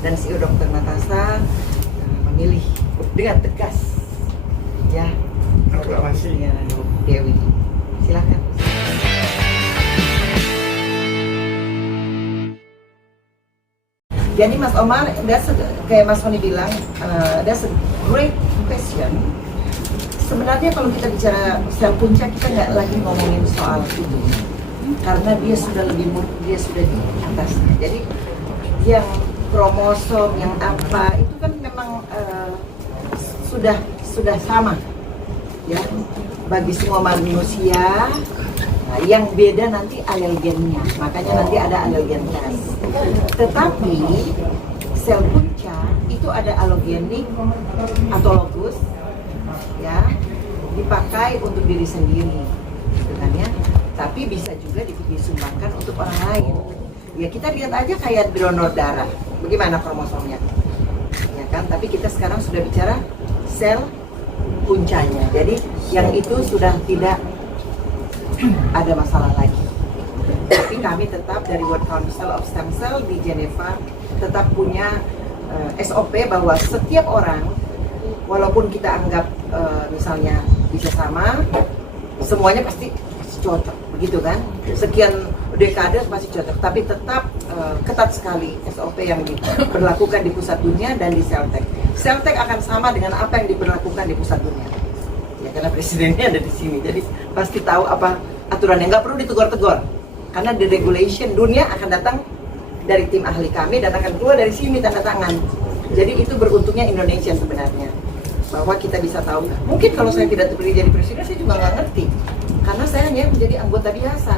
dan CEO Dr. Natasha memilih dengan tegas ya aklamasi Dewi. Silakan. Jadi Mas Omar, kayak Mas Sony bilang, that's a great question. Sebenarnya kalau kita bicara sel punca, kita nggak lagi ngomongin soal itu, karena dia sudah di atasnya. Jadi yang kromosom, yang apa itu kan memang sudah sama, ya, bagi semua manusia. Nah, yang beda nanti alergennya, makanya nanti ada alergen test. Tetapi sel punca itu ada alogenik, autologus, ya, dipakai untuk diri sendiri, gitu kan ya. Tapi bisa juga disumbangkan untuk orang lain. Ya kita lihat aja kayak donor darah, bagaimana kromosomnya, ya kan. Tapi kita sekarang sudah bicara sel puncanya. Jadi yang itu sudah tidak ada masalah lagi. Tapi kami tetap dari World Council of Stem Cell di Geneva tetap punya SOP bahwa setiap orang, walaupun kita anggap misalnya bisa sama, semuanya pasti cocok, begitu kan? Sekian dekade pasti cocok, tapi tetap ketat sekali SOP yang diberlakukan di pusat dunia dan di Celtech. Celtech akan sama dengan apa yang diberlakukan di pusat dunia. Ya, karena presidennya ada di sini, jadi pasti tahu apa aturannya, nggak perlu ditegur-tegur. Karena the regulation dunia akan datang dari tim ahli kami dan akan keluar dari sini tanda tangan. Jadi itu beruntungnya Indonesia sebenarnya, bahwa kita bisa tahu. Mungkin kalau saya tidak terpilih jadi presiden, saya juga nggak ngerti, karena saya hanya menjadi anggota biasa.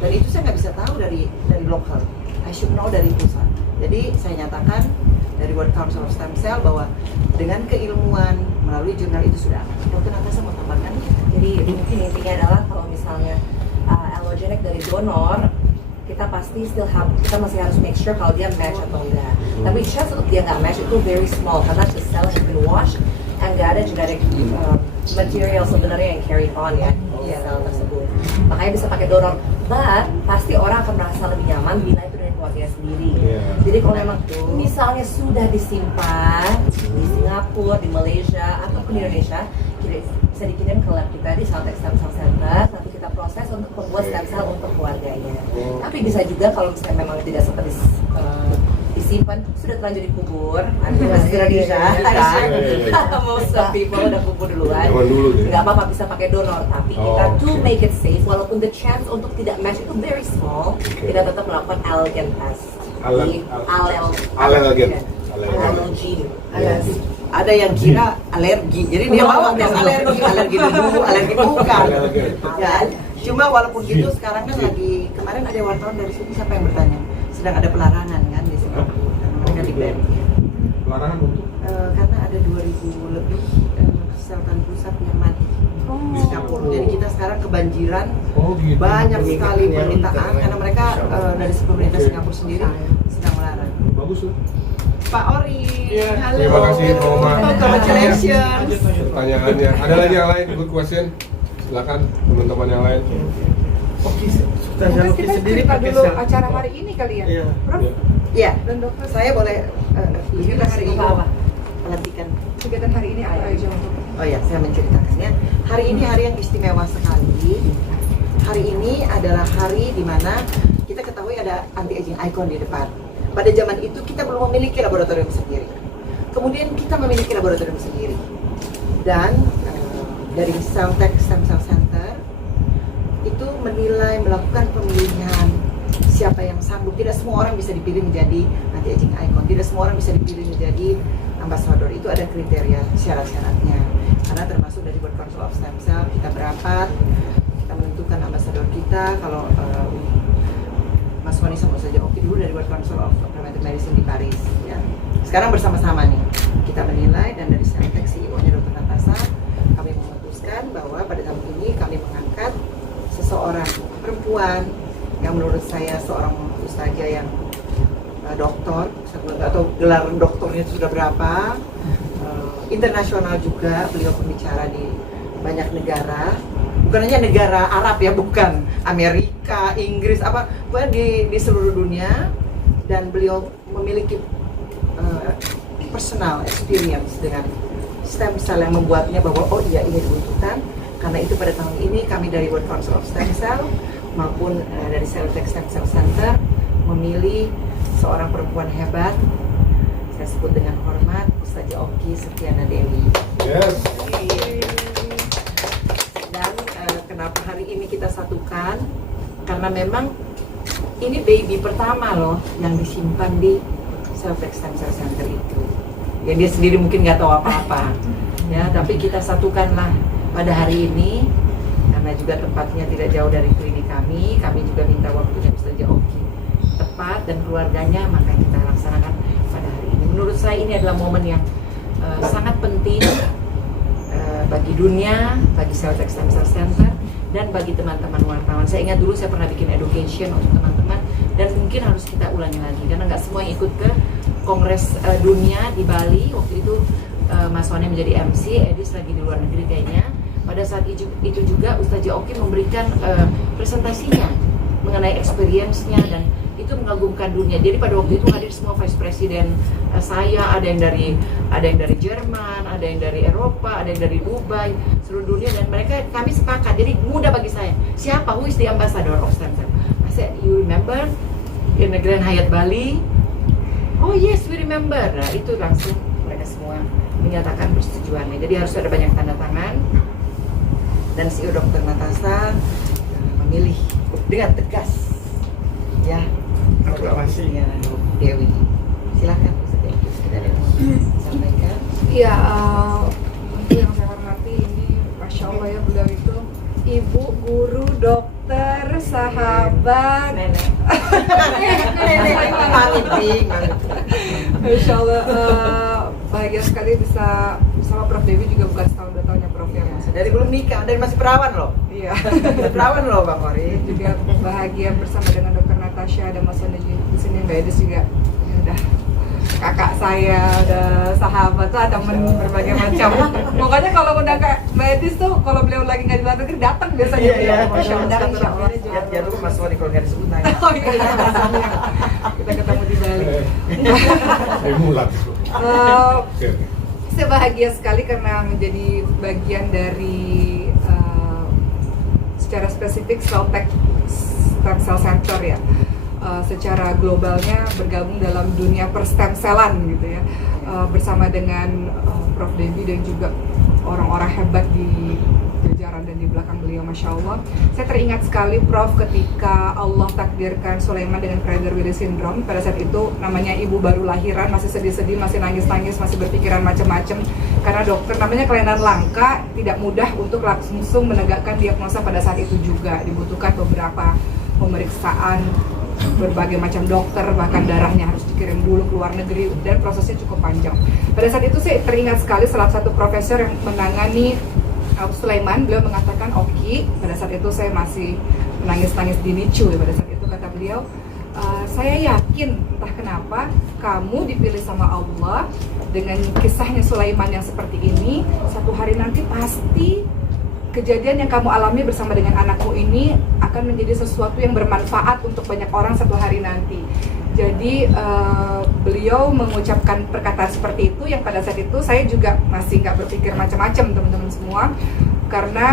Dan itu saya nggak bisa tahu dari lokal. I should know dari pusat. Jadi saya nyatakan dari World Council of Stem Cell bahwa dengan keilmuan melalui jurnal itu sudah aman. Dokter Natasha mau tambahkan? Jadi mungkin intinya adalah kalau misalnya allogeneic dari donor, kita pasti kita masih harus make sure kalau dia match atau enggak. Tapi chance untuk dia nggak match itu very small karena the cell has been washed and nggak ada genetic material sebenarnya yang carry on ya di sel tersebut. Makanya bisa pakai donor. But pasti orang akan merasa lebih nyaman bila itu dari keluarga sendiri. Jadi kalau memang misalnya sudah disimpan di Singapura, di Malaysia ataupun di Indonesia, bisa dikirim ke lab kita di Celtech Stem Cell Center, nanti kita proses untuk membuat stem cell untuk keluarganya. Tapi bisa juga kalau misalnya memang tidak sempat disimpan, sudah terlanjur dikubur, nanti masih Indonesia, most of people udah kubur duluan, nggak apa-apa bisa pakai donor, tapi kita to make it safe, walaupun the chance untuk tidak match itu very small, kita tetap melakukan allergen test. Allergen. Ada yang kira alergi, jadi dia bawa tes alergi dulu, alergi bukan. Ya, cuma walaupun gitu sekarang kan lagi, kemarin ada wartawan dari sini, siapa yang bertanya, sedang ada pelarangan kan di sini, mereka di ban. Pelarangan untuk? Karena ada 2000 lebih kesehatan pusat yang mati di Singapura. Jadi kita sekarang kebanjiran, gitu. Banyak sekali permintaan karena mereka dari pemerintah Singapura sendiri sedang melarang. Bagus tuh. Pak Ori, halo. Terima kasih Roma. Congratulations. Pertanyaannya. Ada lagi yang lain? Good question. Silakan teman-teman yang lain. Oke, Mungkin kita cerita dulu acara hari ini kali ya, Iya. Prof? Iya, Dan dokter, saya boleh Kegiatan hari ini apa? Pelantikan. kegiatan hari ini apa aja untuk Oh ya, saya menceritakannya. Hari ini hari yang istimewa sekali. Hari ini adalah hari di mana kita ketahui ada anti-aging icon di depan. Pada zaman itu kita belum memiliki laboratorium sendiri. Kemudian kita memiliki laboratorium sendiri. Dan dari Celtech Stem Cell Center itu melakukan pemilihan siapa yang sanggup. Tidak semua orang bisa dipilih menjadi anti-aging icon. Tidak semua orang bisa dipilih menjadi ambasador. Itu ada kriteria syarat-syaratnya. Karena termasuk dari World Council of Stem Cell kita berapat, kita menentukan ambasador kita. Kalau Mas Wani sama saja oke dulu dari World Council of Preventive Medicine di Paris ya. Sekarang bersama-sama nih kita menilai, dan dari Celtech CEO-nya Dr. Natasha kami memutuskan bahwa pada tahun ini kami mengangkat seseorang perempuan yang menurut saya seorang ustazah yang doktor, atau gelar doktornya itu sudah berapa, internasional juga, beliau pembicara di banyak negara, bukan hanya negara Arab ya, bukan Amerika, Inggris, apa, di seluruh dunia, dan beliau memiliki personal experience dengan stem cell yang membuatnya bahwa oh iya ini dibutuhkan. Karena itu pada tahun ini kami dari World Council of Stem Cell maupun dari Celltech Stem Cell Center memilih seorang perempuan hebat, saya sebut dengan hormat, Ustazah Oki Setiana Dewi. Yes. Dan kenapa hari ini kita satukan? Karena memang ini baby pertama loh yang disimpan di Celltech Stem Cell Center itu. Ya dia sendiri mungkin nggak tahu apa-apa, ya. Tapi kita satukanlah pada hari ini karena juga tempatnya tidak jauh dari klinik kami. Kami juga minta waktunya Ustazah Oki tepat dan keluarganya, maka kita laksanakan pada hari ini. Menurut saya ini adalah momen yang sangat penting bagi dunia, bagi Celltech Stem Cell Center, dan bagi teman-teman wartawan. Saya ingat dulu saya pernah bikin education untuk teman-teman, dan mungkin harus kita ulangi lagi karena nggak semua yang ikut ke Kongres Dunia di Bali. Waktu itu Mas Wani menjadi MC, Edis lagi di luar negeri kayaknya. Pada saat itu juga Ustazah Oki memberikan presentasinya mengenai experience-nya, dan itu mengagumkan dunia. Jadi pada waktu itu hadir semua vice president saya, ada yang dari Jerman, ada yang dari Eropa, ada yang dari Dubai, seluruh dunia, dan kami sepakat. Jadi mudah bagi saya, siapa who is the ambassador of Stem Cell? I said, you remember in the Grand Hyatt Bali? Oh yes, we remember. Nah, itu langsung mereka semua menyatakan persetujuannya. Jadi harus ada banyak tanda tangan, dan CEO Dr. Natasha memilih dengan tegas, ya, aklamasi ya, Dewi. Silakan kita sampaikan. Iya, untuk yang saya hormati ini, Masya Allah ya, beliau itu ibu, guru, dokter, sahabat, Nenek. Masya Allah, bahagia sekali bisa bersama Prof. Dewi, juga bukan setahun 2 tahun ya Prof ya. Dari belum nikah, dari masih perawan loh. Iya. Perawan loh Bang Ori. Juga bahagia bersama dengan Dr. Natasha dan Mas Wandi di sini, Mbak Edis juga. Ya udah kakak saya, udah sahabat lah, temen berbagai macam. Pokoknya kalau udah kayak Mbak Edis tuh, kalau beliau lagi nggak di luar negeri datang biasanya. Iya. Masya Allah, Insya Allah. Jangan lupa Mas Wani kalau nggak disebut nanya. Oh iya, kita ketemu di Bali. Emulat. Saya bahagia sekali karena menjadi bagian dari secara spesifik Celltech Stem Cell Center ya. Secara globalnya bergabung dalam dunia per-stem cellan gitu ya, bersama dengan Prof. Dewi dan juga orang-orang hebat di jajaran dan di belakang beliau, Masya Allah. Saya teringat sekali Prof ketika Allah takdirkan Sulaiman dengan Prader-Willi syndrome. Pada saat itu namanya ibu baru lahiran, masih sedih-sedih, masih nangis-nangis, masih berpikiran macam-macam. Karena dokter namanya kelainan langka, tidak mudah untuk langsung menegakkan diagnosa pada saat itu juga. Dibutuhkan beberapa pemeriksaan, berbagai macam dokter, bahkan darahnya harus dikirim dulu ke luar negeri, dan prosesnya cukup panjang. Pada saat itu saya teringat sekali salah satu profesor yang menangani Sulaiman, beliau mengatakan, Oki, pada saat itu saya masih menangis-nangis di NICU ya, pada saat itu kata beliau, saya yakin entah kenapa kamu dipilih sama Allah dengan kisahnya Sulaiman yang seperti ini, satu hari nanti pasti kejadian yang kamu alami bersama dengan anakmu ini akan menjadi sesuatu yang bermanfaat untuk banyak orang satu hari nanti. Jadi beliau mengucapkan perkataan seperti itu, yang pada saat itu saya juga masih nggak berpikir macam-macam, teman-teman semua, karena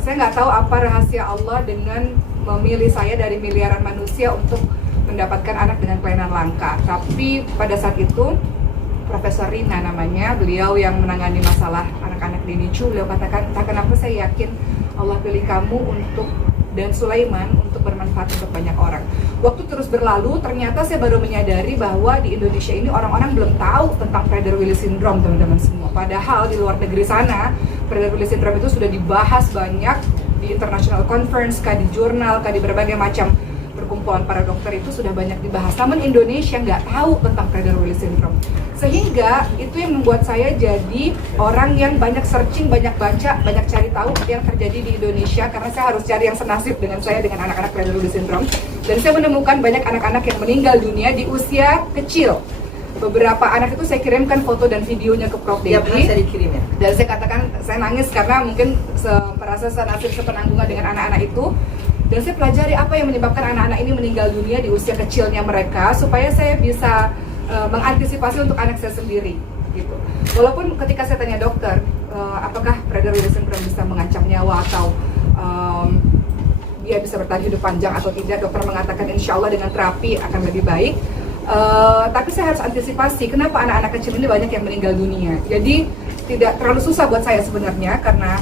saya nggak tahu apa rahasia Allah dengan memilih saya dari miliaran manusia untuk mendapatkan anak dengan kelainan langka. Tapi pada saat itu Profesor Rina namanya, beliau yang menangani masalah anak-anak di NICU, beliau katakan, entah kenapa saya yakin Allah pilih kamu untuk dan Sulaiman untuk bermanfaat untuk banyak orang. Waktu terus berlalu, ternyata saya baru menyadari bahwa di Indonesia ini orang-orang belum tahu tentang Prader-Willi syndrome, teman-teman semua. Padahal di luar negeri sana, Prader-Willi syndrome itu sudah dibahas banyak di international conference, di jurnal, di berbagai macam perkumpulan para dokter, itu sudah banyak dibahas. Namun Indonesia nggak tahu tentang Prader-Willi syndrome. Sehingga itu yang membuat saya jadi orang yang banyak searching, banyak baca, banyak cari tahu yang terjadi di Indonesia, karena saya harus cari yang senasib dengan saya, dengan anak-anak Prader-Willi syndrome. Dan saya menemukan banyak anak-anak yang meninggal dunia di usia kecil. Beberapa anak itu saya kirimkan foto dan videonya ke Prof. Dewi. Saya dikirim ya. Dan saya katakan, saya nangis karena mungkin merasa senasib sepenanggungan dengan anak-anak itu. Dan saya pelajari apa yang menyebabkan anak-anak ini meninggal dunia di usia kecilnya mereka, supaya saya bisa mengantisipasi untuk anak saya sendiri gitu. Walaupun ketika saya tanya dokter, apakah Prader-Willi syndrome bisa mengancam nyawa atau dia bisa bertahan hidup panjang atau tidak, dokter mengatakan insya Allah dengan terapi akan lebih baik. Tapi saya harus antisipasi kenapa anak-anak kecil ini banyak yang meninggal dunia. Jadi tidak terlalu susah buat saya sebenarnya, karena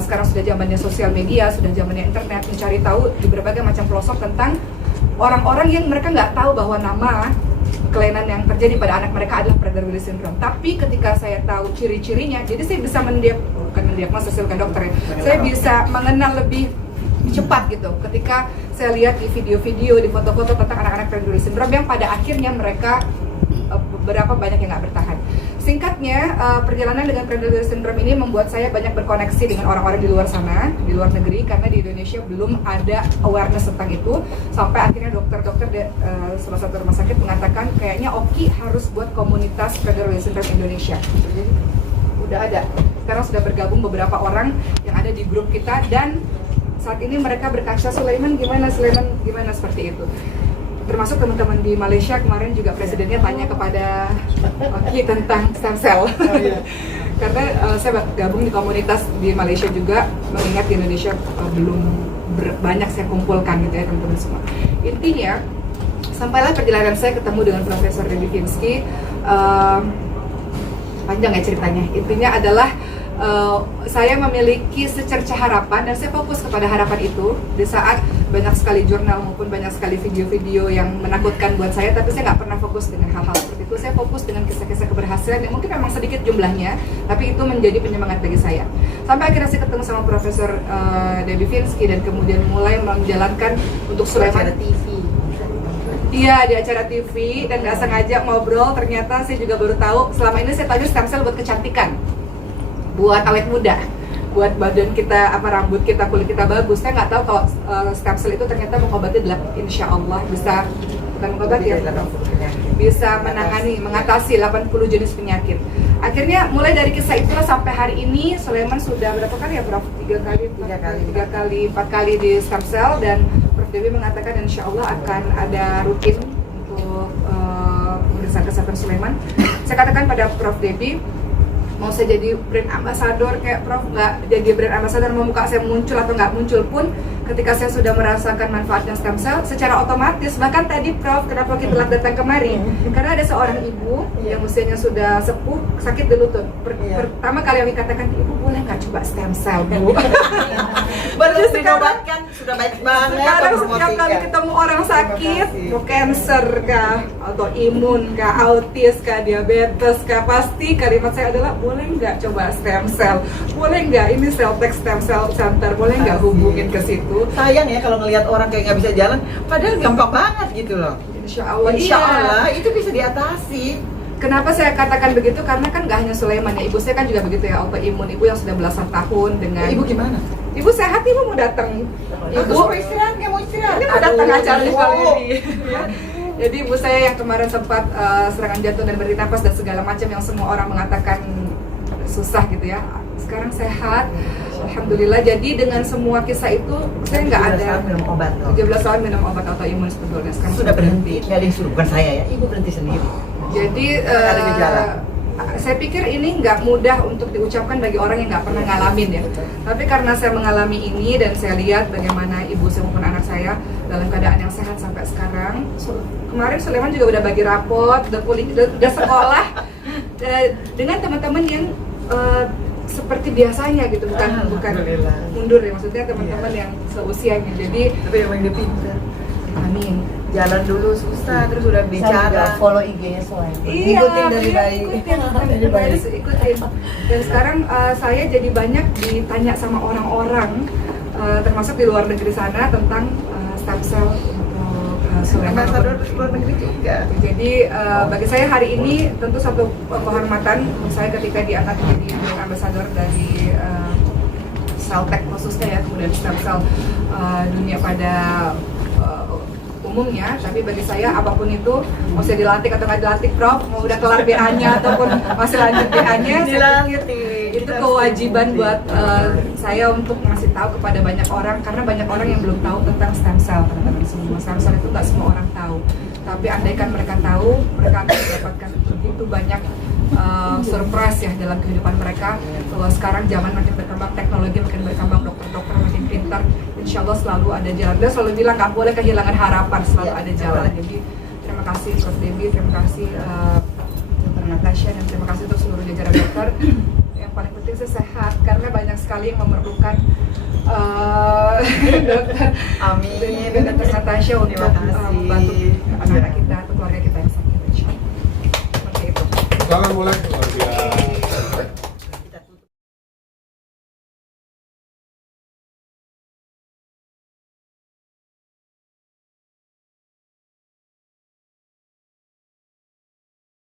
sekarang sudah zamannya sosial media, sudah zamannya internet, mencari tahu di berbagai macam pelosok tentang orang-orang yang mereka nggak tahu bahwa nama kelainan yang terjadi pada anak mereka adalah Prader-Willi syndrome. Tapi ketika saya tahu ciri-cirinya, jadi saya bisa mendiagnosis, saya bukan dokter ya, saya bisa mengenal lebih cepat gitu ketika saya lihat di video-video, di foto-foto tentang anak-anak Prader-Willi syndrome yang pada akhirnya mereka beberapa banyak yang nggak bertahan. Singkatnya, perjalanan dengan Prader-Willi syndrome ini membuat saya banyak berkoneksi dengan orang-orang di luar sana, di luar negeri, karena di Indonesia belum ada awareness tentang itu. Sampai akhirnya dokter-dokter salah satu rumah sakit mengatakan kayaknya Oki harus buat komunitas Prader-Willi syndrome Indonesia. Jadi udah ada. Sekarang sudah bergabung beberapa orang yang ada di grup kita, dan saat ini mereka berkaca, Sulaiman gimana seperti itu. Termasuk teman-teman di Malaysia kemarin juga presidennya tanya kepada Oki tentang stem cell. Karena saya gabung di komunitas di Malaysia juga, mengingat di Indonesia belum banyak saya kumpulkan gitu ya teman-teman semua. Intinya, sampailah perjalanan saya ketemu dengan Profesor Debbie Finsky. Panjang ya ceritanya. Intinya adalah saya memiliki secerca harapan, dan saya fokus kepada harapan itu di saat banyak sekali jurnal maupun banyak sekali video-video yang menakutkan buat saya, tapi saya nggak pernah fokus dengan hal-hal seperti itu. Saya fokus dengan kisah-kisah keberhasilan yang mungkin memang sedikit jumlahnya, tapi itu menjadi penyemangat bagi saya. Sampai akhirnya saya ketemu sama Profesor Debbie Finsky, dan kemudian mulai menjalankan untuk Sulaiman TV. Iya, di acara TV, dan nggak sengaja ngobrol, ternyata saya juga baru tahu, selama ini saya tahu stem cell buat kecantikan, buat awet muda, buat badan kita, rambut kita, kulit kita bagus. Saya nggak tahu kalau stem cell itu ternyata mengobati, insya Allah bisa, bukan mengobati ya, bisa mengatasi 80 jenis penyakit. Akhirnya mulai dari kisah itulah sampai hari ini Sulaiman sudah berapa kali ya Prof? 3 kali, 4 kali di stem cell, dan Prof Debbie mengatakan insya Allah akan ada rutin untuk pemeriksaan kesehatan Sulaiman. Saya katakan pada Prof Debbie, mau saya jadi brand ambassador kayak Prof, nggak jadi brand ambassador, mau muka saya muncul atau nggak muncul pun, ketika saya sudah merasakan manfaatnya stem cell, secara otomatis, bahkan tadi Prof, kenapa kita telah datang kemari? Karena ada seorang ibu yang usianya sudah sepuh, sakit di lutut. Pertama kali kami katakan, ibu boleh nggak coba stem cell, Bu? Baru diobatkan, sudah baik banget. Sekarang setiap kali ketemu orang sakit, mau cancer kah, autoimun kah, autis kah, diabetes kah, pasti kalimat saya adalah, boleh nggak coba stem cell? Boleh nggak ini Celltex Stem Cell Center? Boleh nggak hubungin ke situ? Sayang ya kalau ngelihat orang kayak nggak bisa jalan, padahal gampang banget gitu loh. Insya Allah, Insya Allah itu bisa diatasi. Kenapa saya katakan begitu? Karena kan nggak hanya Sulaiman ya, ibu saya kan juga begitu ya, autoimun. Ibu yang sudah belasan tahun dengan. Ibu gimana? Ibu sehat, ibu mau datang. Ibu mau istirahat, nggak mau istirahat. Ini mau datang acara di kali ini. Ya. Jadi ibu saya yang kemarin sempat serangan jantung dan berhenti nafas dan segala macam yang semua orang mengatakan susah gitu ya, sekarang sehat, alhamdulillah. Jadi dengan semua kisah itu saya nggak ada 17 tahun minum obat autoimun sebetulnya. Sekarang sudah berhenti. Nggak ada yang suruh, bukan saya ya, ibu berhenti sendiri. Jadi saya pikir ini nggak mudah untuk diucapkan bagi orang yang nggak pernah ngalamin ya. Tapi karena saya mengalami ini dan saya lihat bagaimana ibu saya maupun anak saya dalam keadaan yang sehat sampai sekarang. Kemarin Sulaiman juga udah bagi rapot, udah sekolah dengan teman-teman yang seperti biasanya gitu, bukan mundur ya, maksudnya teman-teman yang seusianya. Jadi tapi memang dia pintar. Amin. Jalan dulu susah, terus udah bicara. Saya juga follow IG-nya Sulaiman. Iya, Ikutin dari bayi. Ikutin. Dan sekarang saya jadi banyak ditanya sama orang-orang, termasuk di luar negeri sana, tentang stem cell untuk Sulaiman. Ambassador luar negeri juga. Jadi bagi saya hari ini tentu satu penghormatan untuk saya ketika diangkat menjadi brand ambassador dari Celltex khususnya ya, kemudian stem cell dunia pada umumnya. Tapi bagi saya apapun itu, mau saya dilantik atau nggak dilantik Prof, mau udah kelar BA-nya ataupun masih lanjut BA-nya, saya pikir itu kewajiban buat saya untuk ngasih tahu kepada banyak orang, karena banyak orang yang belum tahu tentang stem cell, teman-teman semua. Stem cell itu nggak semua orang tahu. Tapi andaikan mereka tahu, mereka akan mendapatkan begitu banyak surprise ya dalam kehidupan mereka. Bahwa sekarang zaman makin berkembang, teknologi makin berkembang, dokter-dokter makin pintar. Insya Allah selalu ada jalan. Dia selalu bilang nggak boleh kehilangan harapan, selalu ada jalan. Jadi terima kasih Prof. Debbie, terima kasih Dr. Natasha, dan terima kasih untuk seluruh jajaran dokter. Yang paling penting sih sehat, karena banyak sekali yang memerlukan dokter. Amin. Dan Dr. Natasha untuk Terima kasih. membantu anak-anak kita atau keluarga kita yang sakit. Insya Allah. Seperti itu. Silakan mulai. Luar biasa.